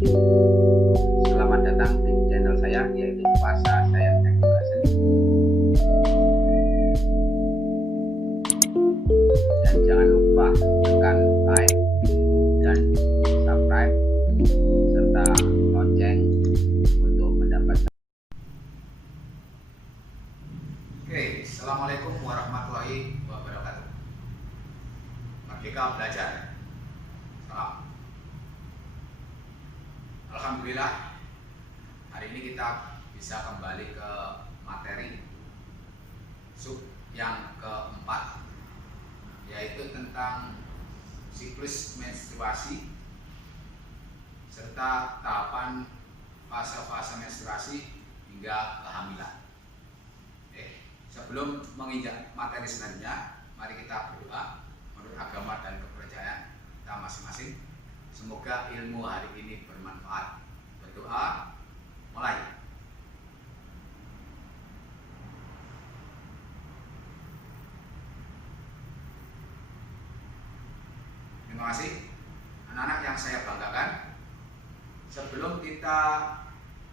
Selamat datang di channel saya, yaitu Puasa Sains dan juga Seni. Dan jangan lupa tekan like dan subscribe serta lonceng untuk mendapatkan. Oke, assalamualaikum warahmatullahi wabarakatuh. Merdeka belajar. Salam. Alhamdulillah, hari ini kita bisa kembali ke materi sub yang keempat, yaitu tentang siklus menstruasi serta tahapan fase-fase menstruasi hingga kehamilan. Sebelum menginjak materi selanjutnya, mari kita berdoa menurut agama dan kepercayaan kita masing-masing. Semoga ilmu hari ini bermanfaat. Berdoa, mulai. Terima kasih anak-anak yang saya banggakan. Sebelum kita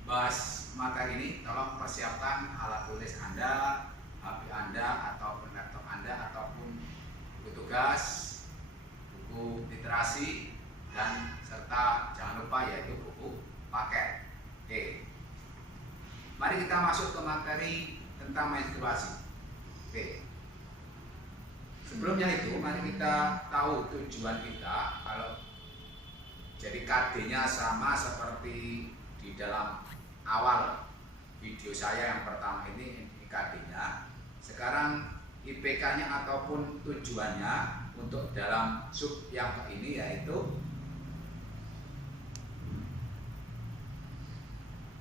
bahas materi ini, tolong persiapkan alat tulis Anda, HP Anda ataupun laptop Anda ataupun buku tugas, buku literasi, dan serta jangan lupa yaitu buku paket. Oke, mari kita masuk ke materi tentang menstruasi. Oke, sebelumnya itu mari kita tahu tujuan kita. Kalau jadi KD-nya sama seperti di dalam awal video saya yang pertama ini KD-nya. Sekarang IPK-nya ataupun tujuannya untuk dalam sub yang ini yaitu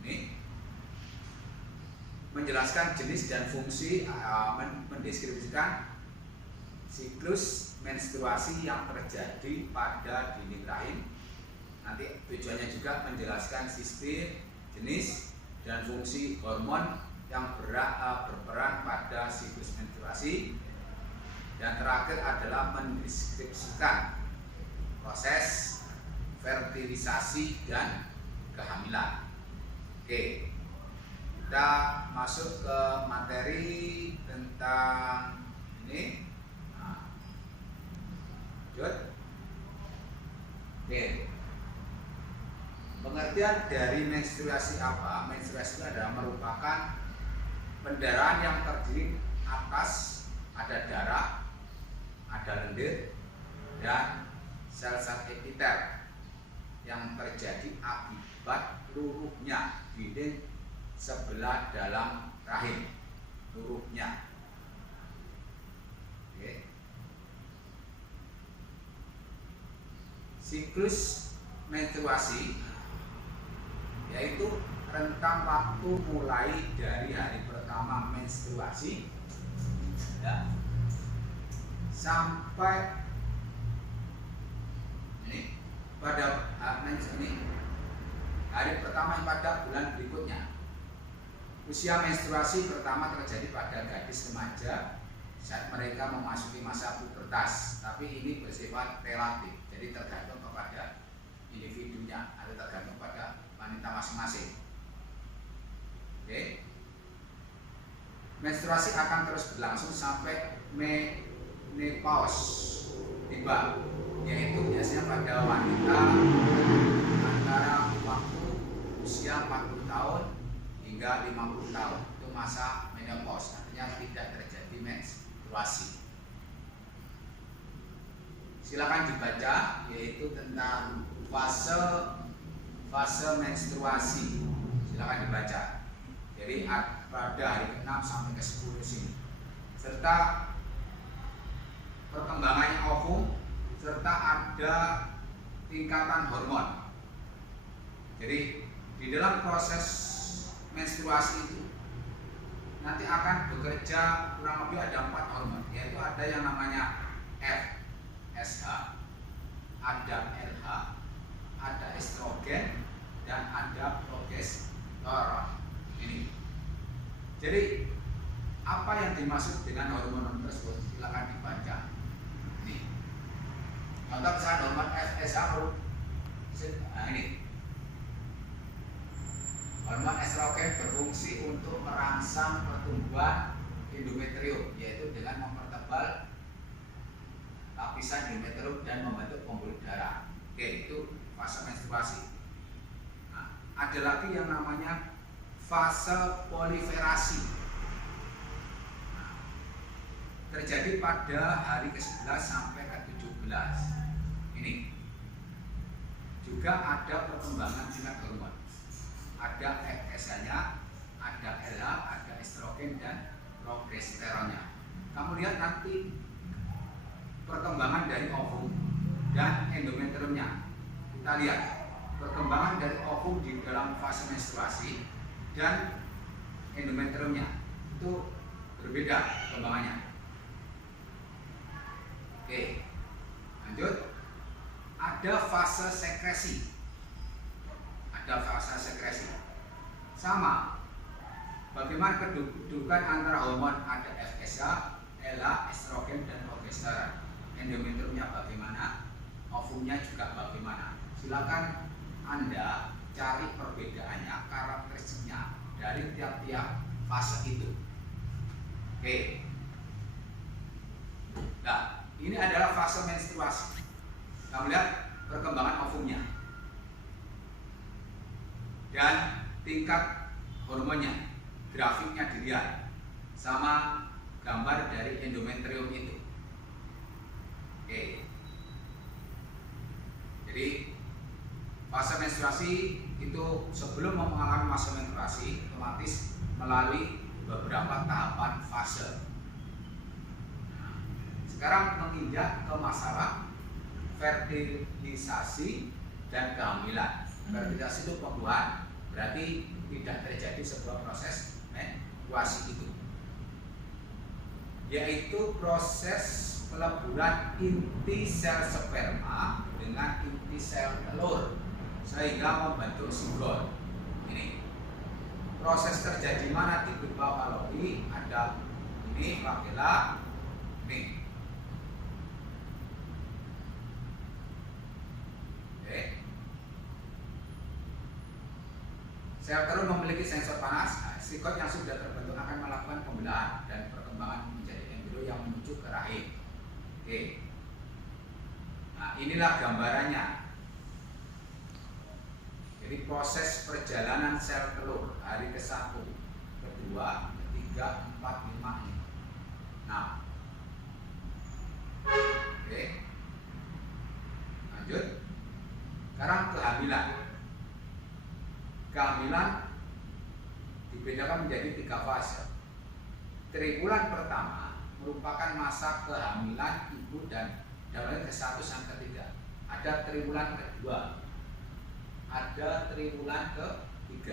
ini menjelaskan jenis dan fungsi, mendeskripsikan siklus menstruasi yang terjadi pada dini rahim. Nanti tujuannya juga menjelaskan sistem, jenis, dan fungsi hormon yang berperan pada siklus menstruasi. Dan terakhir adalah mendeskripsikan proses fertilisasi dan kehamilan. Oke, kita masuk ke materi tentang ini. Nah, lanjut. Oke, pengertian dari menstruasi apa? Menstruasi itu adalah merupakan pendarahan yang terdiri atas ada darah, ada lendir, dan sel-sel epitel yang terjadi akibat luruhnya dinding sebelah dalam rahim. Luruhnya. Oke. Siklus menstruasi yaitu rentang waktu mulai dari hari pertama menstruasi ya, sampai ini pada ini hari pertama pada bulan berikutnya. Usia menstruasi pertama terjadi pada gadis remaja saat mereka memasuki masa pubertas, tapi ini bersifat relatif, jadi tergantung kepada individunya atau tergantung pada wanita masing-masing. Oke. Menstruasi akan terus berlangsung sampai menopause tiba, yaitu biasanya pada wanita antara waktu usia 40 tahun hingga 50 tahun. Itu masa menopause, artinya tidak terjadi menstruasi. Silakan dibaca, yaitu tentang fase menstruasi. Silakan dibaca. Jadi pada hari ke-6 sampai ke-10 sini. Serta perkembangannya ovum, serta ada tingkatan hormon. Jadi di dalam proses menstruasi itu nanti akan bekerja kurang lebih ada 4 hormon, yaitu ada yang namanya FSH, ada LH, ada estrogen, dan ada progesteron. Ini. Jadi apa yang dimaksud dengan hormon tersebut? Silakan dibaca. Nih. Contoh misalnya hormon FSH, nah ini Hormon estrogen berfungsi untuk merangsang pertumbuhan endometrium, yaitu dengan mempertebal lapisan endometrium dan membentuk pembuluh darah. Oke, itu fase menstruasi. Nah, ada lagi yang namanya fase proliferasi. Nah, terjadi pada hari ke-11 sampai ke-17. Ini juga ada perkembangan tingkat hormon. Ada FSH-nya, ada LH, ada estrogen dan progesteronnya. Kamu lihat nanti perkembangan dari ovum dan endometriumnya. Kita lihat perkembangan dari ovum di dalam fase menstruasi dan endometriumnya itu berbeda perkembangannya. Oke, lanjut. Ada fase sekresi. Ada fase sekresi. Sama. Bagaimana kedudukan antara hormon? Ada FSH, LH, estrogen dan progesteron. Endometriumnya bagaimana? Ovumnya juga bagaimana? Silakan Anda cari perbedaannya, karakteristiknya dari tiap-tiap fase itu. Oke. Nah, ini adalah fase menstruasi. Kamu lihat perkembangan ovumnya dan tingkat hormonnya, grafiknya dilihat, sama gambar dari endometrium itu. Oke. Jadi fase menstruasi itu sebelum mengalami fase menstruasi otomatis melalui beberapa tahapan fase. Nah, sekarang menginjak ke masalah fertilisasi dan kehamilan. Fertilisasi itu pembuahan, berarti tidak terjadi sebuah proses menstruasi itu, yaitu proses peleburan inti sel sperma dengan inti sel telur sehingga membentuk zigot. Ini proses terjadi mana di tubuh biologi? Ada ini papila, ini. Oke. Sel telur memiliki sensor panas. Nah, zigot yang sudah terbentuk akan melakukan pembelahan dan perkembangan menjadi embrio yang menuju ke rahim. Oke. Nah, inilah gambarannya. Jadi proses perjalanan sel telur hari ke-1, ke-2, ke-3, 4, 5 ini. Nah. Oke. Lanjut. Sekarang kehamilan. Kehamilan dibedakan menjadi 3 fase. Triwulan pertama merupakan masa kehamilan ibu dan dalam ke-1 sampai ke-3. Ada triwulan kedua, ada triwulan ke-3.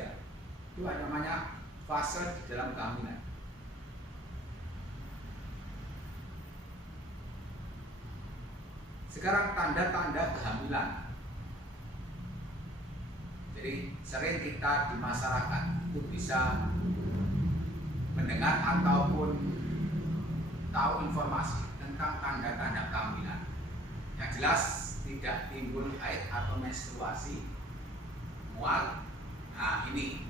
Itu namanya fase di dalam kehamilan. Sekarang tanda-tanda kehamilan. Jadi sering kita di masyarakat itu bisa mendengar ataupun tahu informasi tentang tanda-tanda kehamilan. Yang jelas tidak timbul haid atau menstruasi, mual. Nah, ini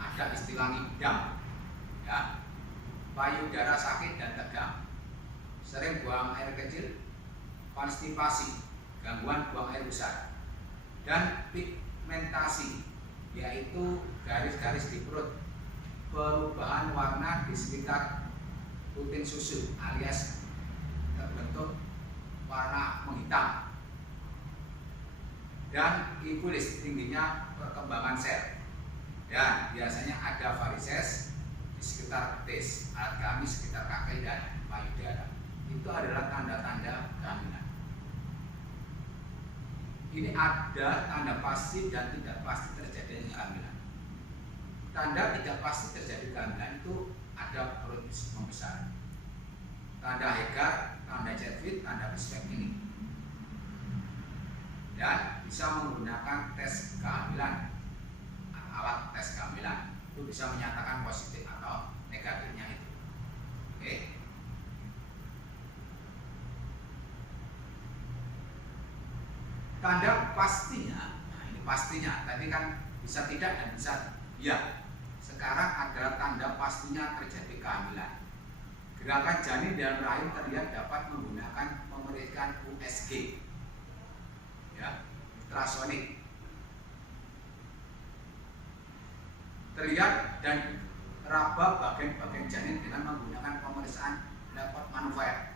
ada istilah ngidam, ya, payudara sakit dan tegang, sering buang air kecil, konstipasi, gangguan buang air besar, dan pigmentasi, yaitu garis-garis di perut, perubahan warna di sekitar puting susu alias terbentuk warna menghitam, dan ibulis, tingginya perkembangan sel, dan biasanya ada varises di sekitar betis, alat kelamin sekitar kaki dan payudara. Itu adalah tanda-tanda kehamilan. Ini ada tanda pasti dan tidak pasti terjadinya kehamilan. Tanda tidak pasti terjadi kehamilan itu ada perut membesar, tanda Hegar, tanda Chadwick, tanda Bispek ini, dan bisa menggunakan tes kehamilan, alat tes kehamilan itu bisa menyatakan positif atau negatifnya itu. Oke. Tanda pastinya, nah ini pastinya, tadi kan bisa tidak dan bisa Ya, sekarang adalah tanda pastinya terjadi kehamilan. Gerakan janin dalam rahim terlihat dapat menggunakan pemeriksaan USG, ya, ultrasonik. Terlihat dan raba bagian-bagian janin dengan menggunakan pemeriksaan lepot manuver.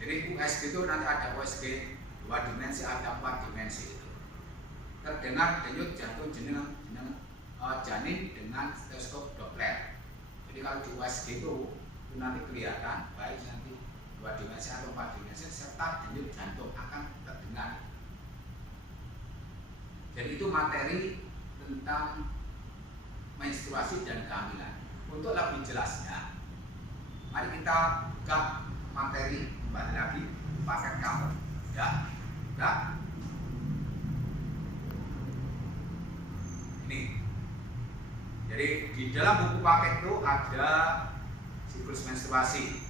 Jadi USG itu nanti ada USG 2 dimensi, ada 4 dimensi itu. Terdengar denyut jantung janin dengan stetoskop Doppler. Jadi kalau di USG itu nanti kelihatan baik nanti 2 dimensi atau 4 dimensi serta denyut jantung akan terdengar. Jadi itu materi tentang menstruasi dan kehamilan. Untuk lebih jelasnya, mari kita buka materi kembali lagi paket kamu, ya. Ya. Ini. Jadi di dalam buku paket itu ada siklus menstruasi.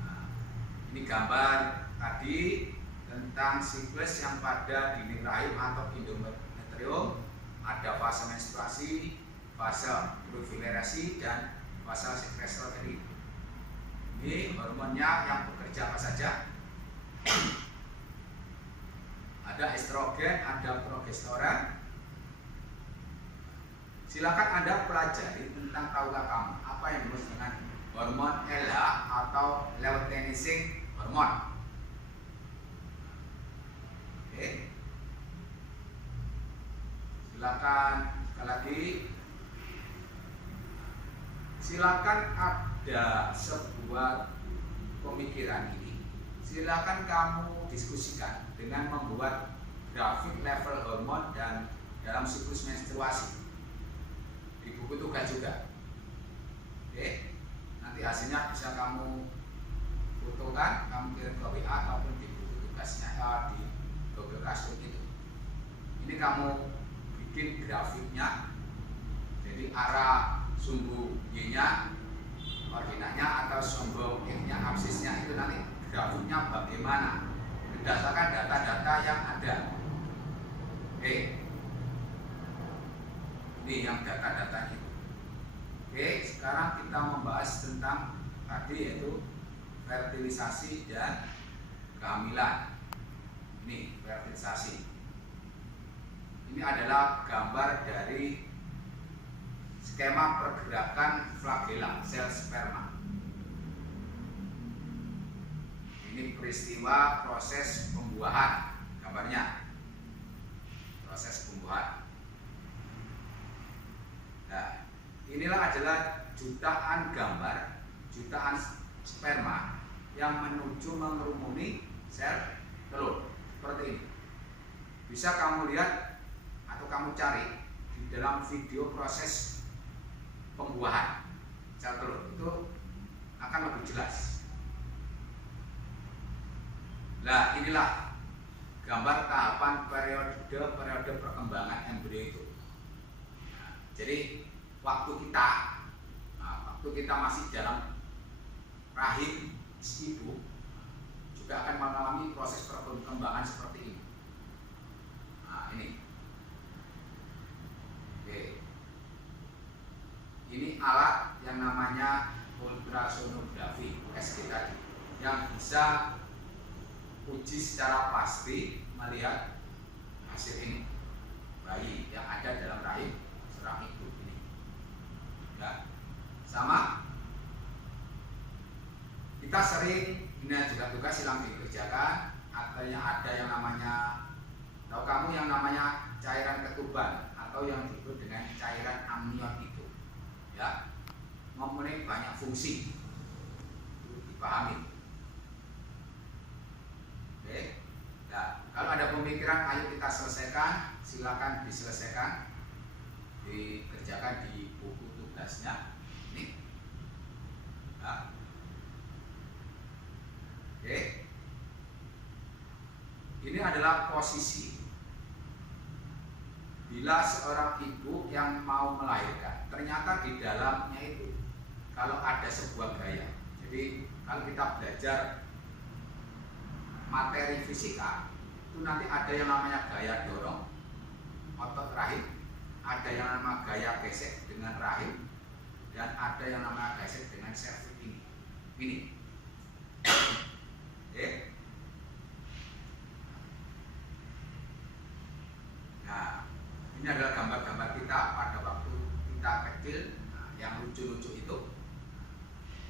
Nah, ini gambar tadi tentang siklus yang pada dinding rahim atau endometrium. Ada fase menstruasi, fase proliferasi, dan fase sekresi. Ini hormonnya yang bekerja apa saja? Ada estrogen, ada progesteron. Silakan Anda pelajari tentang tahukah kamu apa yang disebut dengan hormon LH atau luteinizing hormon. Oke. Silakan sekali lagi. Silakan ada sebuah pemikiran ini. Silakan kamu diskusikan dengan membuat grafik level hormon dan dalam siklus menstruasi. Di buku tugas juga. Oke. Nanti hasilnya bisa kamu fotokan, kamu kirim ke WA ataupun di buku tugasnya di Google Classroom itu. Ini kamu bikin grafiknya. Jadi arah sumbu Y-nya, koordinatnya atau sumbu X-nya, absisnya itu nanti grafiknya bagaimana berdasarkan data-data yang ada. Oke. Ini yang data-data itu. Oke, sekarang kita membahas tentang tadi yaitu fertilisasi dan kehamilan. Ini fertilisasi. Ini adalah gambar dari skema pergerakan flagella sel sperma. Ini peristiwa proses pembuahan, gambarnya proses pembuahan. Nah, inilah adalah jutaan gambar, jutaan sperma yang menuju mengerumuni sel telur seperti ini. Bisa kamu lihat atau kamu cari di dalam video proses pembuahan sel telur, itu akan lebih jelas. Nah, inilah gambar tahapan periode perkembangan embrio itu. Nah, jadi waktu kita masih dalam rahim ibu juga akan mengalami proses perkembangan seperti ini. Nah, ini. Oke. Ini alat yang namanya ultrasonografi USG tadi, yang bisa uji secara pasti melihat hasil ini bayi yang ada dalam rahim seorang ibu ini. Ya, sama. Kita sering ini juga tugas silang dikerjakan. Ada yang namanya, tahu kamu yang namanya cairan ketuban atau yang disebut dengan cairan amnion itu. Ya, mempunyai banyak fungsi, dipahami. Oke. Nah, kalau ada pemikiran, ayo kita selesaikan. Silakan diselesaikan, dikerjakan di buku tugasnya. Ini. Nah. Oke. Ini adalah posisi bila seorang ibu yang mau melahirkan, ternyata di dalamnya itu kalau ada sebuah gaya. Jadi kalau kita belajar materi fisika, itu nanti ada yang namanya gaya dorong otot rahim, ada yang nama gaya gesek dengan rahim, dan ada yang nama gesek dengan cervix ini. Oke. Nah, ini adalah gambar-gambar kita pada waktu kita kecil, yang lucu-lucu itu.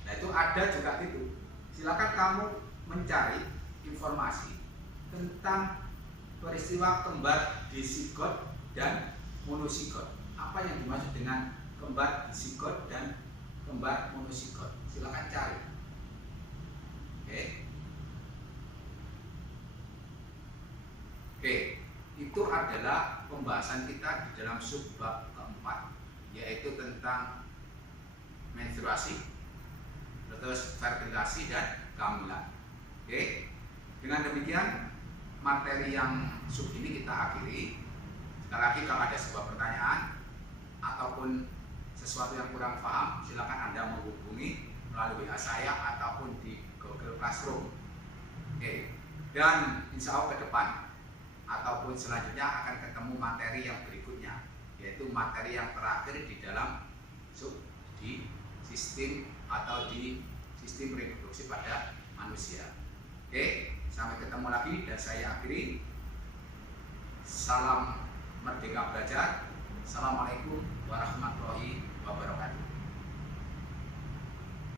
Nah, itu ada juga gitu. Silakan kamu mencari informasi tentang peristiwa kembar disigot dan monosigot. Apa yang dimaksud dengan kembar disigot dan kembar monosigot? Silakan cari. Oke. Oke, itu adalah pembahasan kita di dalam subbab keempat, yaitu tentang menstruasi, terus fertilasi dan kehamilan. Oke. Dengan demikian materi yang sub ini kita akhiri. Sekali lagi, kalau ada sebuah pertanyaan ataupun sesuatu yang kurang paham, silakan Anda menghubungi melalui WA saya ataupun di Google Classroom. Oke. Dan insya Allah ke depan ataupun selanjutnya akan ketemu materi yang berikutnya, yaitu materi yang terakhir di dalam di sistem atau di sistem reproduksi pada manusia. Oke, sampai ketemu lagi dan saya akhiri. Salam Merdeka Belajar. Assalamualaikum warahmatullahi wabarakatuh.